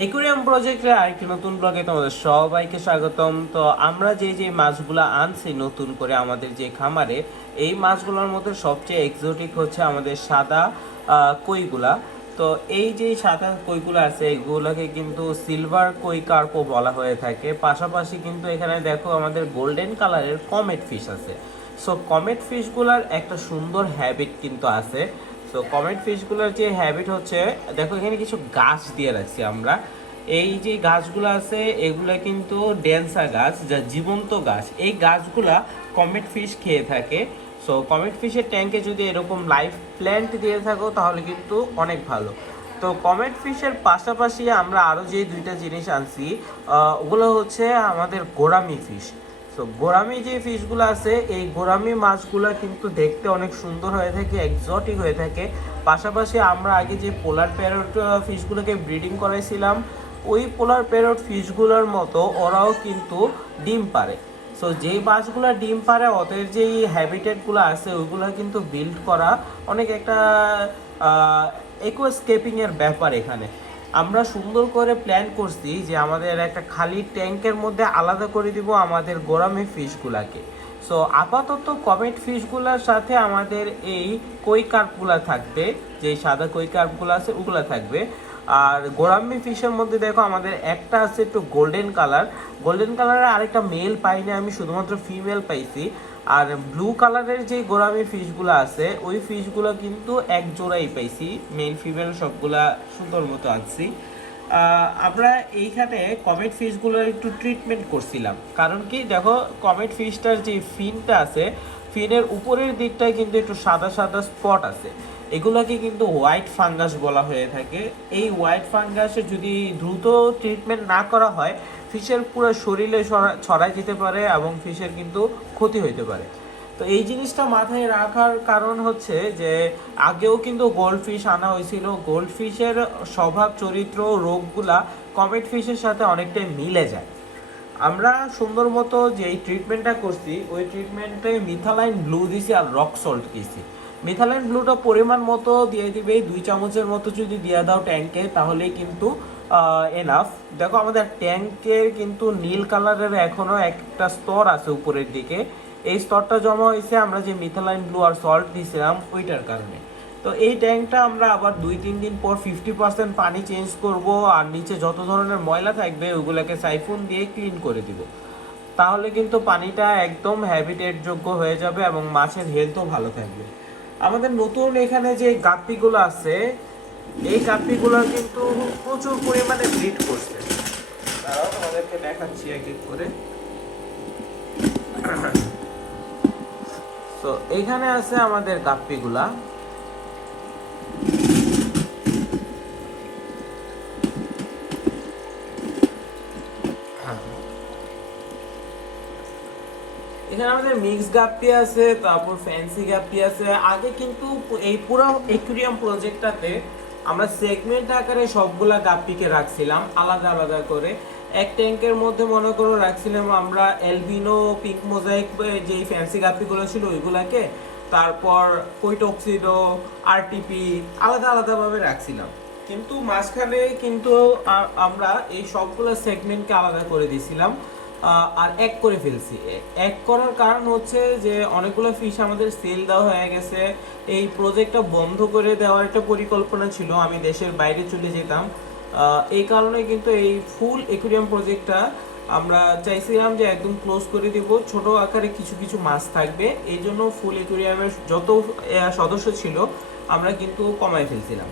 Aquarium প্রজেক্টের আরেকটি নতুন ব্লগে তোমাদের সবাইকে স্বাগতম। তো আমরা যে মাছগুলো আনছি নতুন করে আমাদের যে খামারে, এই মাছগুলোর মধ্যে সবচেয়ে এক্সোটিক হচ্ছে আমাদের সাদা কইগুলা। তো এই যে সাদা কইগুলো আছে এগুলোকে কিন্তু সিলভার কই কার্পও বলা হয়ে থাকে। পাশাপাশি কিন্তু এখানে দেখো আমাদের গোল্ডেন কালারের কমেট ফিশ আছে। সো কমেট ফিশগুলোর একটা সুন্দর হ্যাবিট কিন্তু আছে। সো কমেট ফিশগুলোর যে হ্যাবিট হচ্ছে, দেখো এখানে কিছু গাছ দিয়ে রাখছি আমরা। এই যে গাছগুলো আছে এগুলা কিন্তু ডেন্সা গাছ, যা জীবন্ত গাছ। এই গাছগুলা কমেট ফিশ খেয়ে থাকে। সো কমেট ফিশের ট্যাঙ্কে যদি এরকম লাইফ প্ল্যান্ট দিয়ে থাকো তাহলে কিন্তু অনেক ভালো। তো কমেট ফিশের পাশাপাশি আমরা আরও যে দুইটা জিনিস আনছি, ওগুলো হচ্ছে আমাদের গোরামি ফিশ। সো গোরামি যে ফিশগুলো আছে এই গোরামি মাছগুলো কিন্তু দেখতে অনেক সুন্দর হয়ে থাকে, এক্সোটিক হয়ে থাকে। পাশাপাশি আমরা আগে যে পোলার প্যারট ফিশগুলোকে ব্রিডিং করাইছিলাম, ওই পোলার প্যারট ফিশগুলোর মতো ওরাও কিন্তু ডিম পারে। সো যেই মাছগুলো ডিম পারে ওদের যেই হ্যাবিটেটগুলো আছে ওইগুলো কিন্তু বিল্ড করা অনেক একটা ইকোস্কেপিংয়ের ব্যাপার এখানে। আমরা সুন্দর করে প্ল্যান করছি যে আমাদের একটা খালি ট্যাঙ্কের মধ্যে আলাদা করে দিব আমাদের গোরামি ফিশগুলাকে। সো আপাতত কমেট ফিশগুলোর সাথে আমাদের এই কই কার্পগুলো থাকবে, যে সাদা কই কার্পগুলো আছে ওগুলো থাকবে। আর গোরামি ফিশের মধ্যে দেখো আমাদের একটা আছে একটু গোল্ডেন কালার। গোল্ডেন কালারের আরেকটা মেল পাইনি আমি, শুধুমাত্র ফিমেল পাইছি। আর ব্লু কালারের যে গোরামি ফিশগুলো আছে ওই ফিশগুলো কিন্তু এক জোড়াই পাইছি, মেল ফিমেল সবগুলা সুন্দর মতো আনছি। আমরা এইখানে কমেট ফিশগুলোর একটু ট্রিটমেন্ট করছিলাম, কারণ কি দেখো কমেট ফিশটার যে ফিনটা আছে, ফিনের উপরের দিকটায় কিন্তু একটু সাদা সাদা স্পট আছে। এগুলোকে কিন্তু হোয়াইট ফাঙ্গাস বলা হয়ে থাকে। এই হোয়াইট ফাঙ্গাসে যদি দ্রুত ট্রিটমেন্ট না করা হয় ফিশের পুরো শরীরে ছড়াই যেতে পারে এবং ফিশের কিন্তু ক্ষতি হইতে পারে। তো এই জিনিসটা মাথায় রাখার কারণ হচ্ছে যে আগেও কিন্তু গোল্ড ফিশ আনা হয়েছিল, গোল্ড ফিশের স্বভাব চরিত্র রোগগুলা কমেট ফিশের সাথে অনেকটাই মিলে যায়। আমরা সুন্দর মতো যে ট্রিটমেন্টটা করছি ওই ট্রিটমেন্টে মিথালাইন ব্লু দিছি আর রক সল্ট দিছি। মিথালাইন ব্লুটা পরিমাণ মতো দিয়ে দিবে, 2 চামচের মতো যদি দিয়ে দাও ট্যাঙ্কে তাহলেই কিন্তু এনাফ। দেখো আমাদের ট্যাঙ্কের কিন্তু নীল কালারের এখনও একটা স্তর আছে উপরের দিকে। এই স্তরটা জমা হয়েছে আমরা যে মিথালাইন ব্লু আর সল্ট দিয়েছিলাম ওইটার কারণে। তো এই ট্যাঙ্কটা আমরা আবার 2-3 দিন পর 50% পানি চেঞ্জ করব, আর নিচে যত ধরনের ময়লা থাকবে ওগুলোকে সাইফুন দিয়ে ক্লিন করে দিব। তাহলে কিন্তু পানিটা একদম হ্যাবিটেট যোগ্য হয়ে যাবে এবং মাছের হেলথও ভালো থাকবে। আমাদের নতুন এখানে যে গাপ্পিগুলো আছে এই গাপ্পিগুলো কিন্তু প্রচুর পরিমাণে ব্রিড করছে। তারাও তোমাদেরকে দেখাচ্ছি এক এক করে। তো এখানে আছে আমাদের গাপ্পিগুলা। এখানে আমাদের মিক্স গাপ্পি আছে, তারপর ফ্যান্সি গাপ্পি আছে। আগে কিন্তু এই পুরো একুরিয়াম প্রজেক্টটাতে আমরা সেগমেন্ট আকারে সবগুলা গাপ্পিকে রাখছিলাম আলাদা আলাদা করে। এক ট্যাঙ্কের মধ্যে মনে করো রাখছিলাম আমরা অ্যালবিনো, পিঙ্ক মোজাইক যে ফ্যান্সি গাপ্পিগুলো ছিল ওইগুলাকে, তারপর কৈটক্সিডো, আরটিপি আলাদা আলাদাভাবে রাখছিলাম। কিন্তু মাঝখানে কিন্তু আমরা এই সবগুলো সেগমেন্টকে আলাদা করে দিয়েছিলাম আর এক করে ফেলছি। এক করার কারণ হচ্ছে যে অনেকগুলো ফিশ আমাদের সেল দেওয়া হয়ে গেছে। এই প্রজেক্টটা বন্ধ করে দেওয়ার একটা পরিকল্পনা ছিল, আমি দেশের বাইরে চলে যেতাম। এই কারণে কিন্তু এই ফুল একুরিয়াম প্রজেক্টটা আমরা চাইছিলাম যে একদম ক্লোজ করে দিব, ছোট আকারে কিছু কিছু মাছ থাকবে। এই জন্য ফুল একুরিয়ামের যত সদস্য ছিল আমরা কিন্তু কমায় ফেলছিলাম।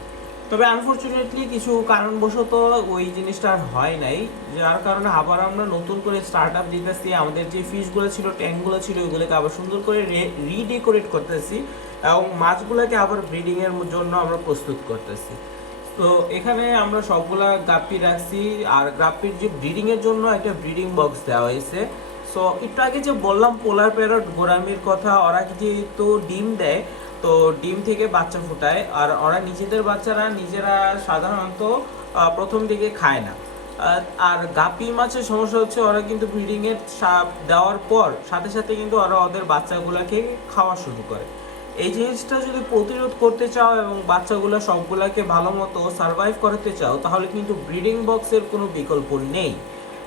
তবে আনফরচুনেটলি কিছু কারণবশত ওই জিনিসটা আর হয় নাই, যার কারণে আবার আমরা নতুন করে স্টার্ট আপ দিতেছি। আমাদের যে ফিশগুলো ছিল, ট্যাঙ্কগুলো ছিল, ওইগুলোকে আবার সুন্দর করে রিডেকোরেট করতেছি এবং মাছগুলোকে আবার ব্রিডিংয়ের জন্য আমরা প্রস্তুত করতেছি। তো এখানে আমরা সবগুলা গাপ্পি রাখছি, আর গাপ্পির যে ব্রিডিংয়ের জন্য একটা ব্রিডিং বক্স দেওয়া হয়েছে। সো একটু আগে যে বললাম পোলার প্যারট গোরামির কথা, ওরা যেহেতু ডিম দেয় তো ডিম থেকে বাচ্চা ফোটায়, আর ওরা নিজেদের বাচ্চারা নিজেরা সাধারণত প্রথম দিকে খায় না। আর গাপি মাছের সমস্যা হচ্ছে ওরা কিন্তু ব্রিডিংয়ের দেওয়ার পর সাথে সাথে কিন্তু ওরা ওদের বাচ্চাগুলোকে খাওয়া শুরু করে। এই জিনিসটা যদি প্রতিরোধ করতে চাও এবং বাচ্চাগুলো সবগুলাকে ভালো মতো সার্ভাইভ করাতে চাও, তাহলে কিন্তু ব্রিডিং বক্সের কোনো বিকল্প নেই।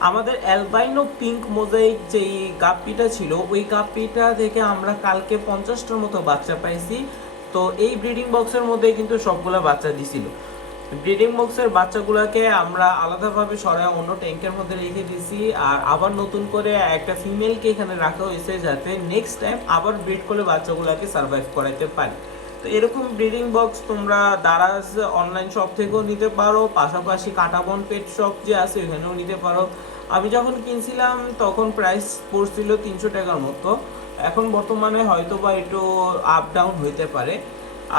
আমাদের অ্যালবাইনো পিঙ্ক মোজাইক যেই গাপ্পিটা ছিল, ওই গাপ্পিটা থেকে আমরা কালকে 50টার মতো বাচ্চা পাইছি। তো এই ব্রিডিং বক্সের মধ্যে কিন্তু সবগুলো বাচ্চা দিছিল। ব্রিডিং বক্সের বাচ্চাগুলোকে আমরা আলাদাভাবে সরাই অন্য ট্যাঙ্কের মধ্যে রেখে দিয়েছি, আর আবার নতুন করে একটা ফিমেলকে এখানে রাখা হয়েছে যাতে নেক্সট টাইম আবার ব্রিড করে বাচ্চাগুলোকে সার্ভাইভ করাইতে পারি। তো এরকম ব্রিডিং বক্স তোমরা দারাজ অনলাইন শপ থেকেও নিতে পারো, পাশাপাশি কাটাবন পেট শপ যে আছে ওখানেও নিতে পারো। আমি যখন কিনছিলাম তখন প্রাইস পড়ছিল 300 টাকার মতো, এখন বর্তমানে হয়তো বা একটু আপ ডাউন হইতে পারে।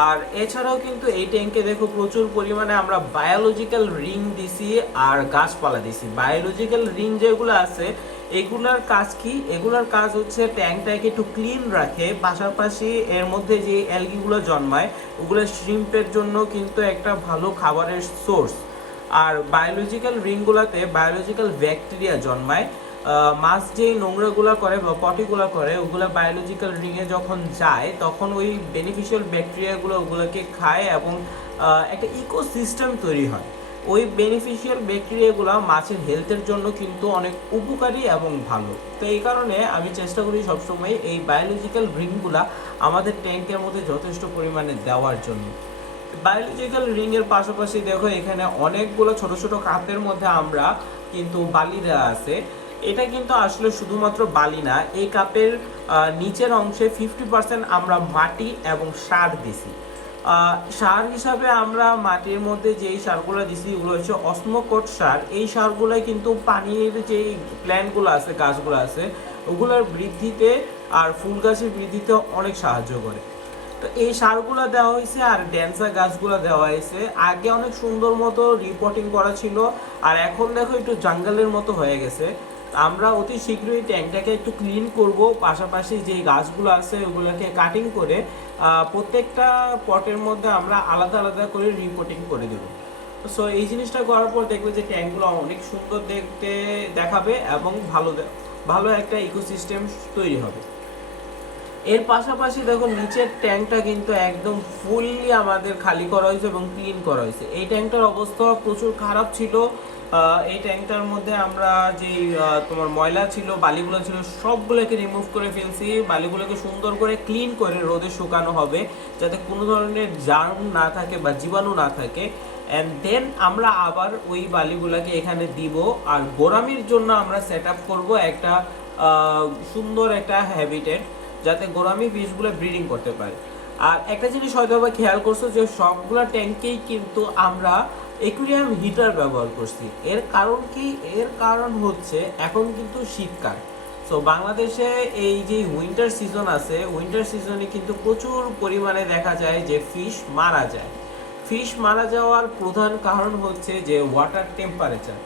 আর এছাড়াও কিন্তু এই ট্যাঙ্কে দেখো প্রচুর পরিমাণে আমরা বায়োলজিক্যাল রিং দিছি আর গাছপালা দিছি। বায়োলজিক্যাল রিং যেগুলো আছে এগুলার কাজ কি? এগুলার কাজ হচ্ছে ট্যাঙ্কটাকে একটু ক্লিন রাখে, পাশাপাশি এর মধ্যে যে অ্যালগিগুলো জন্মায় ওগুলো শ্রিম্পের জন্য কিন্তু একটা ভালো খাবারের সোর্স। আর বায়োলজিক্যাল রিংগুলোতে বায়োলজিক্যাল ব্যাকটেরিয়া জন্মায়। মাছ যেই নোংরাগুলো করে বা পটিগুলো করে ওগুলো বায়োলজিক্যাল রিংয়ে যখন যায় তখন ওই বেনিফিশিয়াল ব্যাকটেরিয়াগুলো ওগুলোকে খায় এবং একটা ইকোসিস্টেম তৈরি হয়। ওই বেনিফিশিয়াল ব্যাকটেরিয়াগুলো মাছের হেলথের জন্য কিন্তু অনেক উপকারী এবং ভালো। তো এই কারণে আমি চেষ্টা করি সবসময় এই বায়োলজিক্যাল রিংগুলা আমাদের ট্যাঙ্কের মধ্যে যথেষ্ট পরিমাণে দেওয়ার জন্য। বায়োলজিক্যাল রিং এর পাশাপাশি দেখো এখানে অনেকগুলো ছোট ছোট কাপের মধ্যে আমরা কিন্তু বালি দেওয়া আছে। এটা কিন্তু আসলে শুধুমাত্র বালি না, এই কাপের নিচের অংশে 50% আমরা মাটি এবং সার দিছি। সার হিসাবে আমরা মাটির মধ্যে যেই সারগুলো দিছি ওগুলো হচ্ছে অসমোকোট সার। এই সারগুলো কিন্তু পানির যেই প্ল্যান্টগুলো আছে, গাছগুলো আছে, ওগুলোর বৃদ্ধিতে আর ফুল গাছের বৃদ্ধিতে অনেক সাহায্য করে। তো এই সারগুলো দেওয়া হয়েছে আর ড্যান্সার গাছগুলো দেওয়া হয়েছে। আগে অনেক সুন্দর মতো রিপোর্টিং করা ছিল, আর এখন দেখো একটু জঙ্গলের মতো হয়ে গেছে। আমরা অতি শীঘ্রই ট্যাঙ্কটাকে একটু ক্লিন করব, পাশাপাশি যে গাছগুলো আছে ওগুলোকে কাটিং করে প্রত্যেকটা পটের মধ্যে আমরা আলাদা আলাদা করে রিপোর্টিং করে দেবো। সো এই জিনিসটা করার পর দেখবে যে ট্যাঙ্কগুলো অনেক সুন্দর দেখতে দেখাবে এবং ভালো একটা ইকোসিস্টেম তৈরি হবে। এর পাশাপাশি দেখো নিচের ট্যাঙ্কটা কিন্তু একদম ফুললি আমাদের খালি করা হয়েছে এবং ক্লিন করা হয়েছে। এই ট্যাঙ্কটার অবস্থা প্রচুর খারাপ ছিল। এই ট্যাঙ্কটার মধ্যে আমরা যে তোমার ময়লা ছিল, বালিগুলো ছিল, সবগুলোকে রিমুভ করে ফেলছি। বালিগুলোকে সুন্দর করে ক্লিন করে রোদে শুকানো হবে যাতে কোনো ধরনের জার্ম না থাকে বা জীবাণু না থাকে। অ্যান্ড দেন আমরা আবার ওই বালিগুলোকে এখানে দিব, আর গোরামির জন্য আমরা সেট আপ করবো একটা সুন্দর একটা হ্যাবিটেট যাতে গোরামি ফিশগুলো ব্রিডিং করতে পারে। আর একটা জিনিস হয়তো বা খেয়াল করছো যে সবগুলো ট্যাঙ্কেই কিন্তু আমরা অ্যাকুয়ারিয়াম হিটার ব্যবহার করছি। এর কারণ কি? এর কারণ হচ্ছে এখন কিন্তু শীতকাল। সো বাংলাদেশে এই যে উইন্টার সিজন আছে, উইন্টার সিজনে কিন্তু প্রচুর পরিমাণে দেখা যায় যে ফিশ মারা যায়। ফিশ মারা যাওয়ার প্রধান কারণ হচ্ছে যে ওয়াটার টেম্পারেচার।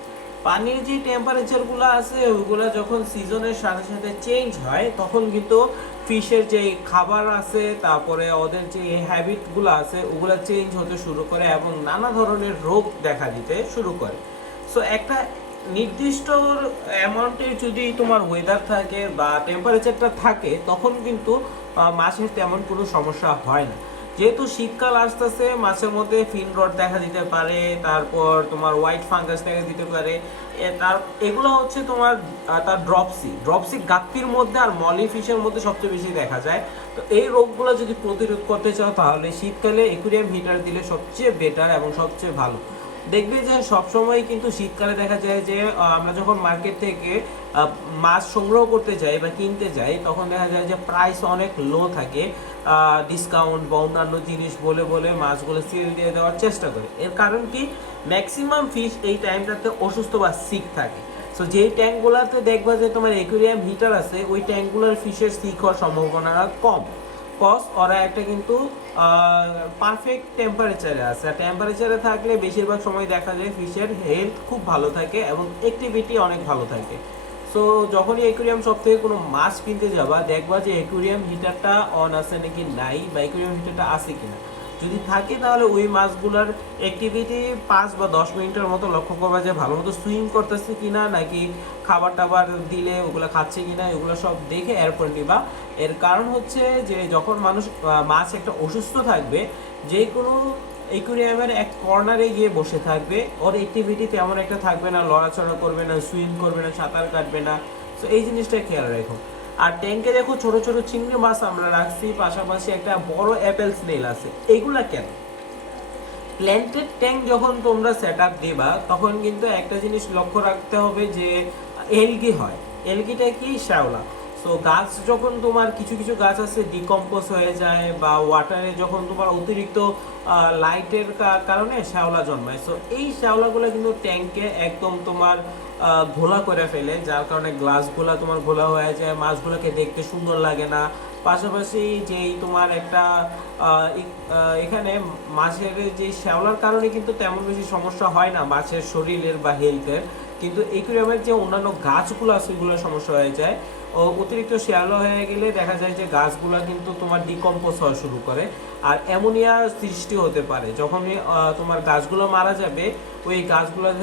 পানির যে টেম্পারেচারগুলো আছে ওইগুলো যখন সিজনের সাথে সাথে চেঞ্জ হয় তখন কিন্তু ফিশের যে খাবার আছে, তারপরে ওদের যে হ্যাবিটগুলো আছে ওগুলো চেঞ্জ হতে শুরু করে এবং নানা ধরনের রোগ দেখা দিতে শুরু করে। সো একটা নির্দিষ্ট অ্যামাউন্টের যদি তোমার ওয়েদার থাকে বা টেম্পারেচারটা থাকে তখন কিন্তু মাছের তেমন কোনো সমস্যা হয় না। যেহেতু শীতকাল আসতেছে মাছের মধ্যে ফিন রড দেখা দিতে পারে, তারপর তোমার হোয়াইট ফাঙ্গাস দেখা দিতে পারে। এগুলো হচ্ছে তোমার তার ড্রপসি গাপ্পির মধ্যে আর মলি ফিশের মধ্যে সবচেয়ে বেশি দেখা যায়। তো এই রোগগুলো যদি প্রতিরোধ করতে চাও তাহলে শীতকালে অ্যাকুয়ারিয়াম হিটার দিলে সবচেয়ে বেটার এবং সবচেয়ে ভালো। দেখবে যে সবসময় কিন্তু শীতকালে দেখা যায় যে আমরা যখন মার্কেট থেকে মাছ সংগ্রহ করতে যাই বা কিনতে যাই তখন দেখা যায় যে প্রাইস অনেক লো থাকে। ডিসকাউন্ট বা অন্যান্য জিনিস বলে বলে মাছগুলো সেল দিয়ে দেওয়ার চেষ্টা করে। এর কারণ কি? ম্যাক্সিমাম ফিশ এই টাইমটাতে অসুস্থ বা সিক থাকে। সো যেই ট্যাঙ্কগুলোতে দেখবা যে তোমার অ্যাকুয়ারিয়াম হিটার আছে ওই ট্যাঙ্কগুলোর ফিশের সিক হওয়ার সম্ভাবনা কম। কজ ওরা একটা কিন্তু পারফেক্ট টেম্পারেচারে আছে, আর টেম্পারেচারে থাকলে বেশিরভাগ সময় দেখা যায় ফিশের হেলথ খুব ভালো থাকে এবং অ্যাক্টিভিটি অনেক ভালো থাকে। সো যখনই অ্যাকুয়ারিয়াম শপ থেকে কোনো মাছ কিনতে যাবা দেখবা যে অ্যাকুয়ারিয়াম হিটারটা অন আছে নাকি নাই বা অ্যাকুয়ারিয়াম হিটারটা আছে কিনা। যদি থাকে তাহলে ওই মাছগুলোর অ্যাক্টিভিটি 5 বা 10 মিনিটের মতো লক্ষ্য করবা যে ভালো মতো সুইম করতেছে কিনা, নাকি খাবার টাবার দিলে ওগুলো খাচ্ছে কিনা, এগুলো সব দেখে এরপর নিবা। এর কারণ হচ্ছে যে যখন মাছ একটা অসুস্থ থাকবে, যে কোনো অ্যাকুয়ারিয়ামের এক কর্নারে গিয়ে বসে থাকবে, ওর অ্যাক্টিভিটি তেমন একটা থাকবে না, লড়াচড়া করবে না, সুইম করবে না, সাঁতার কাটবে না। সো এই জিনিসটা খেয়াল রাখো। আর ট্যাঙ্কে দেখো ছোট ছোট চিংড়ি মাছ আমরা রাখছি, পাশাপাশি একটা বড় অ্যাপেল স্নেল আছে। এইগুলা কেন? প্ল্যান্টেড ট্যাঙ্ক যখন তোমরা সেট আপ দিবা তখন কিন্তু একটা জিনিস লক্ষ্য রাখতে হবে যে এলগি হয়। এলগিটা কি? শ্যাওলা। সো গাছ যখন তোমার কিছু কিছু গাছ আছে ডিকম্পোজ হয়ে যায়, বা ওয়াটারে যখন তোমার অতিরিক্ত লাইটের কারণে শ্যাওলা জন্মায়, সো এই শ্যাওলাগুলো কিন্তু ট্যাঙ্কে একদম তোমার ঘোলা করে ফেলে, যার কারণে গ্লাসগুলো তোমার ঘোলা হয়ে যায়, মাছগুলোকে দেখতে সুন্দর লাগে না। পাশাপাশি যেই তোমার একটা এখানে মাছের যে শ্যাওলার কারণে কিন্তু তেমন বেশি সমস্যা হয় না মাছের শরীরের বা হেলথের, কিন্তু একুরিয়ামের যে অন্যান্য গাছগুলো আছে সেগুলো সমস্যা হয়ে যায়। অতিরিক্ত শ্যাওলা হয়ে গেলে দেখা যায় যে গাছগুলো কিন্তু তোমার ডিকম্পোজ হওয়া শুরু করে, আর অ্যামোনিয়া সৃষ্টি হতে পারে। যখনই তোমার গাছগুলো মারা যাবে, ওই গাছগুলোর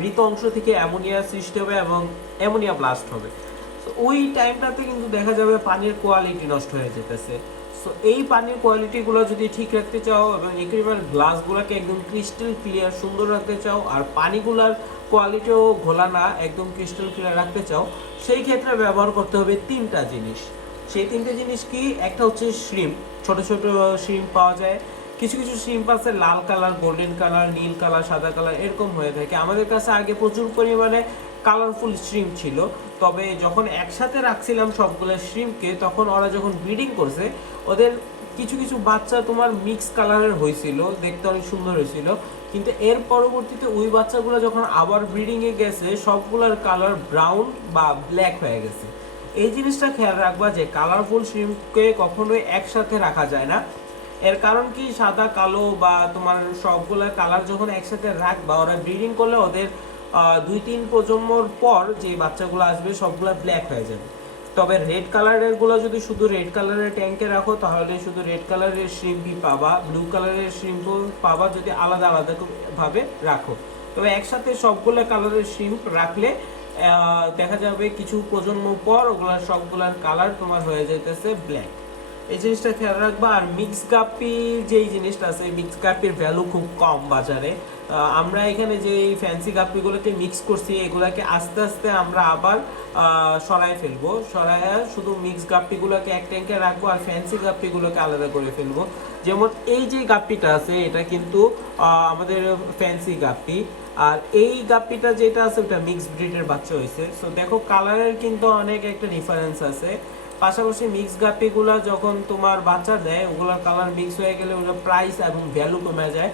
মৃত অংশ থেকে অ্যামোনিয়া সৃষ্টি হবে এবং অ্যামোনিয়া ব্লাস্ট হবে। তো ওই টাইমটাতে কিন্তু দেখা যাবে পানির কোয়ালিটি নষ্ট হয়ে যেতেছে। সো এই পানির কোয়ালিটিগুলো যদি ঠিক রাখতে চাও এবং একেবারে গ্লাসগুলোকে একদম ক্রিস্টাল ক্লিয়ার সুন্দর রাখতে চাও, আর পানিগুলোর কোয়ালিটিও ঘোলা না, একদম ক্রিস্টাল ক্লিয়ার রাখতে চাও, সেই ক্ষেত্রে ব্যবহার করতে হবে 3টা জিনিস। সেই 3টে জিনিস কি? একটা হচ্ছে শ্রিম্প। ছোট ছোট শ্রিম্প পাওয়া যায়। কিছু কিছু শ্রিম্প আছে লাল কালার, গোল্ডেন কালার, নীল কালার, সাদা কালার, এরকম হয়ে থাকে। আমাদের কাছে আগে প্রচুর পরিমাণে কালারফুল শ্রিম্প ছিল, তবে যখন একসাথে রাখছিলাম সবগুলো শ্রিম্পকে, তখন ওরা যখন ব্রিডিং করছে, ওদের কিছু কিছু বাচ্চা তোমার মিক্স কালারের হয়েছিল, দেখতে অনেক সুন্দর হয়েছিল, কিন্তু এর পরবর্তীতে ওই বাচ্চাগুলো যখন আবার ব্রিডিংয়ে গেছে সবগুলোর কালার ব্রাউন বা ব্ল্যাক হয়ে গেছে। এই জিনিসটা খেয়াল রাখবা যে কালারফুল শ্রিম্পকে কখনোই একসাথে রাখা যায় না। এর কারণ কি? সাদা কালো বা তোমার সবগুলা কালার যখন একসাথে রাখবা, ওরা ব্রিডিং করলে ওদের 2-3 প্রজন্মর পর যে বাচ্চাগুলো আসবে সবগুলা ব্ল্যাক হয়ে যাবে। তবে রেড কালারের গুলো যদি শুধু রেড কালারের ট্যাঙ্কে রাখো তাহলে শুধু রেড কালারের শ্রিম্পই পাবা, ব্লু কালারের শ্রিম্পও পাবা যদি আলাদা আলাদা ভাবে রাখো। তবে একসাথে সবগুলো কালারের শ্রিম্প রাখলে দেখা যাবে কিছু প্রজন্ম পর ওগুলা সবগুলার কালার তোমার হয়ে যাইতেছে ব্ল্যাক। এই জিনিসটা খেয়াল রাখবা। আর মিক্স গাপ্পি যেই জিনিসটা আছে, মিক্স গাপ্পির ভ্যালু খুব কম বাজারে। আমরা এখানে যে ফ্যান্সি গাপ্পিগুলোকে মিক্স করছি, এগুলাকে আস্তে আস্তে আমরা আবার সরাই ফেলবো, সরাইয়া শুধু মিক্স গাপ্পিগুলোকে এক ট্যাঙ্কে রাখবো আর ফ্যান্সি গাপ্পিগুলোকে আলাদা করে ফেলবো। যেমন এই যে গাপ্পিটা আছে এটা কিন্তু আমাদের ফ্যান্সি গাপ্পি, আর এই গাপ্পিটা যেটা আছে ওটা মিক্স ব্রিডের বাচ্চা হয়েছে। সো দেখো কালারের কিন্তু অনেক একটা ডিফারেন্স আছে। পাশাপাশি মিক্স গাপ্পিগুলো যখন তোমার বাচ্চা দেয় ওগুলোর কালার মিক্স হয়ে গেলে ওগুলোর প্রাইস এবং ভ্যালু কমে যায়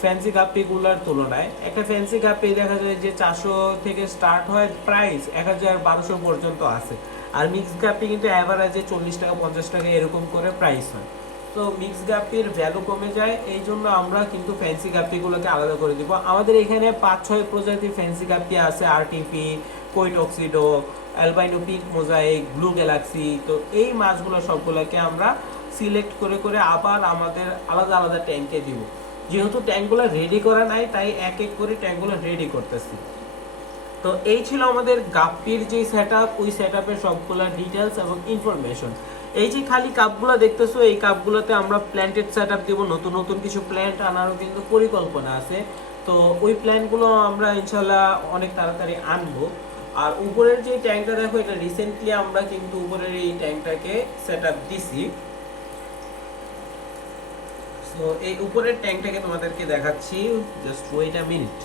ফ্যান্সি গাপ্পিগুলোর তুলনায়। একটা ফ্যান্সি গাপ্পি দেখা যায় যে 400 থেকে স্টার্ট হয় প্রাইস, 1000-1200 পর্যন্ত আছে। আর মিক্স গাপ্পি কিন্তু অ্যাভারেজে 40 টাকা 50 টাকা এরকম করে প্রাইস হয়। তো মিক্স গাপ্পির ভ্যালু কমে যায়, এই জন্য আমরা কিন্তু ফ্যান্সি গাপ্পিগুলোকে আলাদা করে দিব। আমাদের এখানে 5-6 প্রজাতির ফ্যান্সি গাপ্পি আছে, RTP, koi tuxedo, albino pink mosaic, blue galaxy. তো এই মাছগুলো সবগুলোকে আমরা সিলেক্ট করে করে আবার আমাদের আলাদা আলাদা ট্যাঙ্কে দিব। যেহেতু ট্যাঙ্কগুলো রেডি করা নাই তাই এক এক করে ট্যাঙ্কগুলো রেডি করতেছি। তো এই ছিল আমাদের গাপ্পির যে সেট আপ, ওই সেট আপের সবগুলো ডিটেলস এবং ইনফরমেশন। এই যে খালি কাপগুলো দেখতেছো, এই কাপগুলোতে আমরা প্ল্যান্টেড সেট আপ দিব, নতুন নতুন কিছু প্ল্যান্ট আনারও কিন্তু পরিকল্পনা আছে। তো ওই প্ল্যান্টগুলো আমরা ইনশাল্লাহ অনেক তাড়াতাড়ি আনবো। আর উপরের যে ট্যাঙ্কটা দেখো, এটা রিসেন্টলি আমরা কিন্তু উপরের এই ট্যাঙ্কটাকে সেট আপ দিছি। তো এই উপরের ট্যাঙ্কটাকে তোমাদেরকে দেখাচ্ছি, জাস্ট ওয়েট আ মিনিট।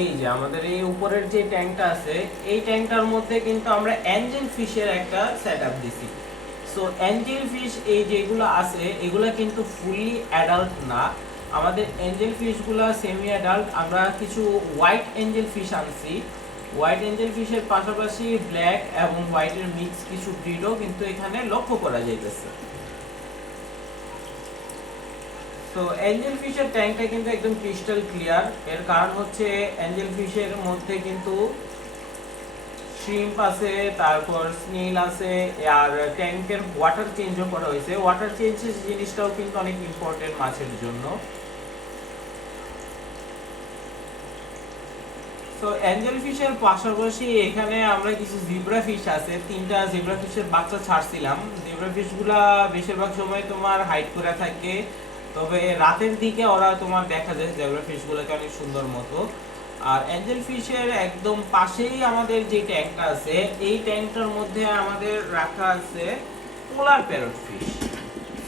এই যে আমাদের এই উপরের যে ট্যাঙ্কটা আছে, এই ট্যাঙ্কটার মধ্যে কিন্তু আমরা অ্যাঞ্জেল ফিশের একটা সেটআপ দিছি। সো অ্যাঞ্জেল ফিশ এই যেগুলো আছে এগুলা কিন্তু ফুললি অ্যাডাল্ট না। আমাদের অ্যাঞ্জেল ফিশগুলো সেমি অ্যাডাল্ট। আমরা কিছু হোয়াইট অ্যাঞ্জেল ফিশ আনছি, হোয়াইট এঞ্জেল ফিশের পাশাপাশি ব্ল্যাক এবং হোয়াইটের মিক্স কিছু ব্রিডও কিন্তু এখানে লক্ষ্য করা যাইতেছে। তো এঞ্জেল ফিশের ট্যাঙ্কটা কিন্তু একদম ক্রিস্টাল ক্লিয়ার। এর কারণ হচ্ছে এঞ্জেল ফিশের মধ্যে কিন্তু শ্রিম্প আছে, তারপর স্নেল আছে, আর ট্যাঙ্কের ওয়াটার চেঞ্জও করা হয়েছে। ওয়াটার চেঞ্জের জিনিসটাও কিন্তু অনেক ইম্পর্টেন্ট মাছের জন্য। তো অ্যাঞ্জেল ফিশের পাশাপাশি এখানে আমরা কিছু জিব্রা ফিশ আছে, 3টা জিব্রা ফিশের বাচ্চা ছাড়ছিলাম। জিব্রা ফিশগুলা বেশিরভাগ সময় তোমার হাইড করে থাকে, তবে রাতের দিকে ওরা তোমার দেখা যায় জিব্রা ফিশগুলোকে অনেক সুন্দর মতো। আর অ্যাঞ্জেল ফিশের একদম পাশেই আমাদের যে ট্যাঙ্কটা আছে, এই ট্যাঙ্কটার মধ্যে আমাদের রাখা আছে পোলার প্যারট ফিশ।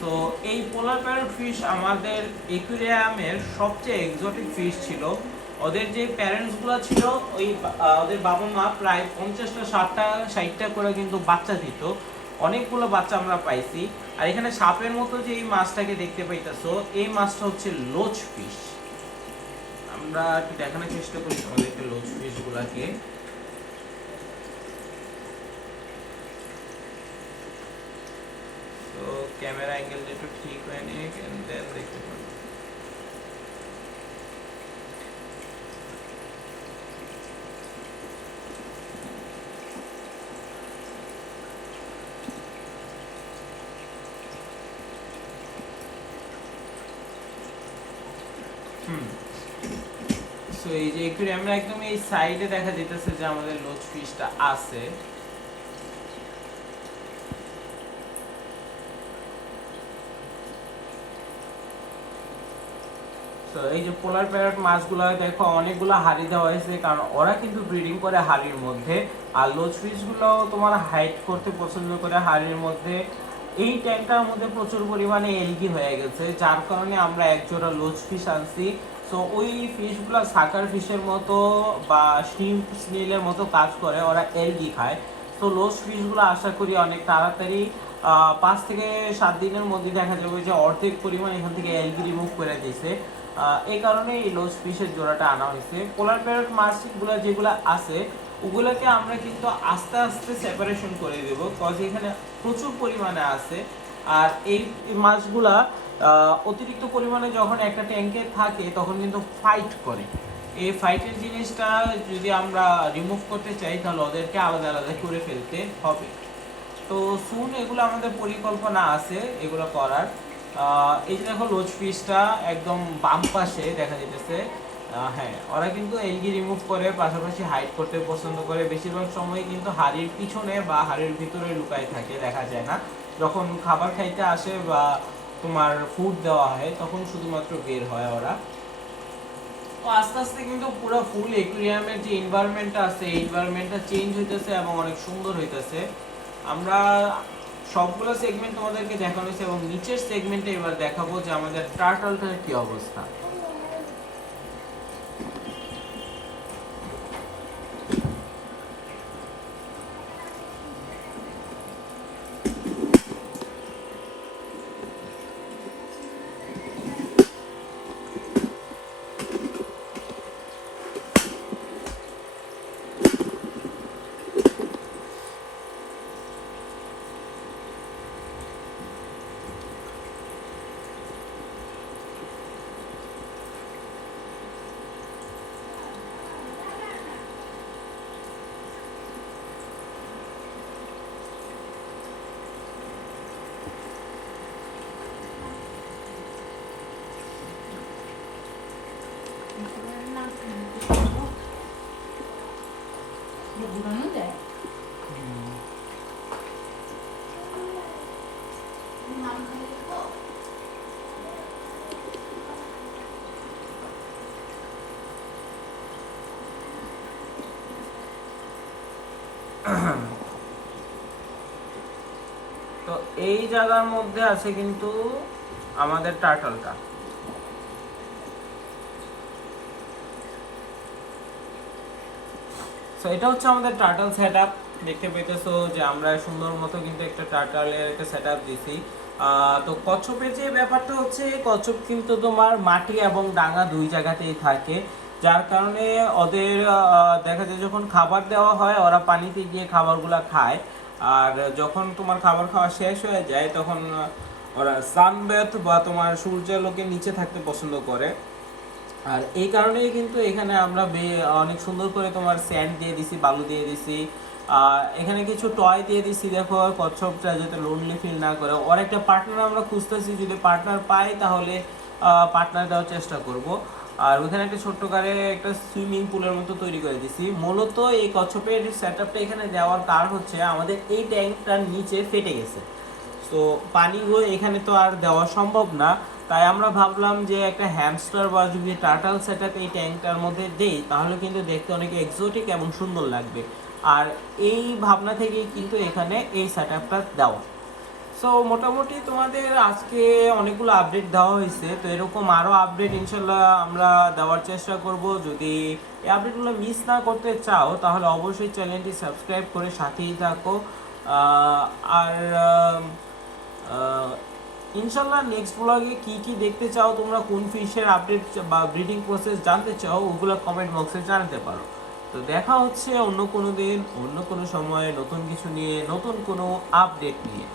তো এই পোলার প্যারট ফিশ আমাদের একুয়ারিয়ামের সবচেয়ে এক্সোটিক ফিশ ছিল। ওদের যে প্যারেন্টসগুলো ছিল, ওই ওদের বাবা মা প্রায় 50টা 60টা করে কিন্তু বাচ্চা দিত। অনেকগুলো বাচ্চা আমরা পাইছি। আর এখানে সাপের মতো যে এই মাছটাকে দেখতে পাইতেছো, এই মাছটা হচ্ছে লোচ ফিশ। আমরা একটু দেখানোর চেষ্টা করি আমাদেরকে লোচ ফিশ গুলাকে। তো ক্যামেরা অ্যাঙ্গেলটা একটু ঠিক হয় নি, দেন দেখতে পাবো। সো এই যে একটু আমরা একদম এই সাইডে দেখা যেতেছে যে আমাদের লোচ ফিশটা আছে। তো এই যে পোলার প্যারট মাছগুলো দেখো অনেকগুলো হাড়ি দেওয়া হয়েছে, কারণ ওরা কিন্তু ব্রিডিং করে হাড়ির মধ্যে। আর লোচ ফিশগুলো তোমার হাইট করতে পছন্দ করে হাড়ির মধ্যে। এই ট্যাঙ্কটার মধ্যে প্রচুর পরিমাণে এলগি হয়ে গেছে, যার কারণে আমরা একজোড়া লোচ ফিশ আনছি। তো ওই ফিশগুলো সাকার ফিশের মতো বা শ্রিম্প স্নেলের মতো কাজ করে, ওরা এলগি খায়। তো লোচ ফিশগুলো আশা করি অনেক তাড়াতাড়ি 5 থেকে 7 দিনের মধ্যে দেখা যাবে যে অর্ধেক পরিমাণ এখান থেকে এলগি রিমুভ করে দিয়েছে। এই কারণে এই লোচ ফিশের জোড়াটা আনা হয়েছে। পোলার প্যারট মাছগুলো যেগুলো আছে, ওগুলোকে আমরা কিন্তু আস্তে আস্তে সেপারেশন করে দেব, কজ এখানে প্রচুর পরিমাণে আছে। আর এই মাছগুলা অতিরিক্ত পরিমাণে যখন একটা ট্যাঙ্কে থাকে তখন কিন্তু ফাইট করে। এই ফাইটের জিনিসটা যদি আমরা রিমুভ করতে চাই, তাহলে ওদেরকে আলাদা আলাদা করে ফেলতে হবে। তো সুন এগুলো আমাদের পরিকল্পনা আছে এগুলো করার। এই যে দেখো লোচ ফিশটা একদম বাম পাশে দেখা যেতেছে। হ্যাঁ, ওরা কিন্তু এলগি রিমুভ করে, পাশাপাশি হাইড করতে পছন্দ করে। বেশিরভাগ সময় কিন্তু হাড়ির পিছনে বা হাড়ির ভিতরে লুকায় থাকে, দেখা যায় না। যখন খাবার খাইতে আসে বা তোমার ফুড দেওয়া হয়, তখন শুধুমাত্র বের হয় ওরা। তো আস্তে আস্তে কিন্তু পুরো ফুল একুয়ারিয়ামের যে এনভায়রনমেন্টটা আছে, এই এনভায়রনমেন্টটা চেঞ্জ হইতেছে এবং অনেক সুন্দর হইতেছে। আমরা সবগুলো সেগমেন্ট তোমাদেরকে দেখানো হয়েছে, এবং নিচের সেগমেন্টে এবার দেখাবো যে আমাদের টার্টলটার কি অবস্থা। তো এই জায়গার মধ্যে আছে কিন্তু আমাদের টার্টলটা। সো এটা হচ্ছে আমাদের টার্টল সেটআপ। দেখতে পেতেছো যে আমরা সুন্দর মতো কিন্তু একটা টার্টলের একটা সেটআপ দিছি। তো কচ্ছপের যে ব্যাপারটা হচ্ছে, কচ্ছপ কিন্তু তোমার মাটি এবং ডাঙা দুই জায়গাতেই থাকে। যার কারণে ওদের দেখা যায় যখন খাবার দেওয়া হয় ওরা পানিতে গিয়ে খাবারগুলো খায়। আর যখন তোমার খাবার খাওয়া শেষ হয়ে যায় তখন ওরা সানবেথ বা তোমার সূর্যালোকের নিচে থাকতে পছন্দ করে। আর এই কারণেই কিন্তু এখানে আমরা অনেক সুন্দর করে তোমার স্যান্ড দিয়ে দিছি, বালু দিয়ে দিছি। এখানে কিছু টয় দিয়ে দিছি, দেখো কচ্ছপটা যাতে লোনলি ফিল না করে। ওর একটা পার্টনার আমরা খুঁজতেছি, যদি পার্টনার পাই তাহলে পার্টনার দেওয়ার চেষ্টা করব। আর ওইখানে একটা ছোট্ট করে একটা সুইমিং পুলের মতো তৈরি করে দিছি। মূলত এই কচ্ছপের সেটআপটা এখানে দেওয়ার কারণ হচ্ছে আমাদের এই ট্যাঙ্কটার নিচে ফেটে গেছে, তো পানিগুলো এখানে তো আর দেওয়া সম্ভব না। তাই আমরা ভাবলাম যে একটা হ্যামস্টার বা যদি টার্টল সেটআপ এই ট্যাঙ্কটার মধ্যে দেই তাহলে কিন্তু দেখতে অনেক এক্সোটিক এবং সুন্দর লাগবে। আর এই ভাবনা থেকেই কিন্তু এখানে এই সেটআপটা দেওয়া। সো মোটামুটি তোমাদের আজকে অনেকগুলো আপডেট দেওয়া হয়েছে, তো এরকম আরও আপডেট ইনশাল্লাহ আমরা দেওয়ার চেষ্টা করব। যদি এই আপডেটগুলো মিস না করতে চাও তাহলে অবশ্যই চ্যানেলটি সাবস্ক্রাইব করে সাথেই থাকো। আর ইনশাল্লাহ নেক্সট ব্লগে কি কি দেখতে চাও তোমরা, কোন ফিশের আপডেট বা ব্রিডিং প্রসেস জানতে চাও, ওগুলো কমেন্ট বক্সে জানাতে পারো। তো দেখা হচ্ছে অন্য কোনো দিন, অন্য কোনো সময়ে, নতুন কিছু নিয়ে, নতুন কোনো আপডেট নিয়ে।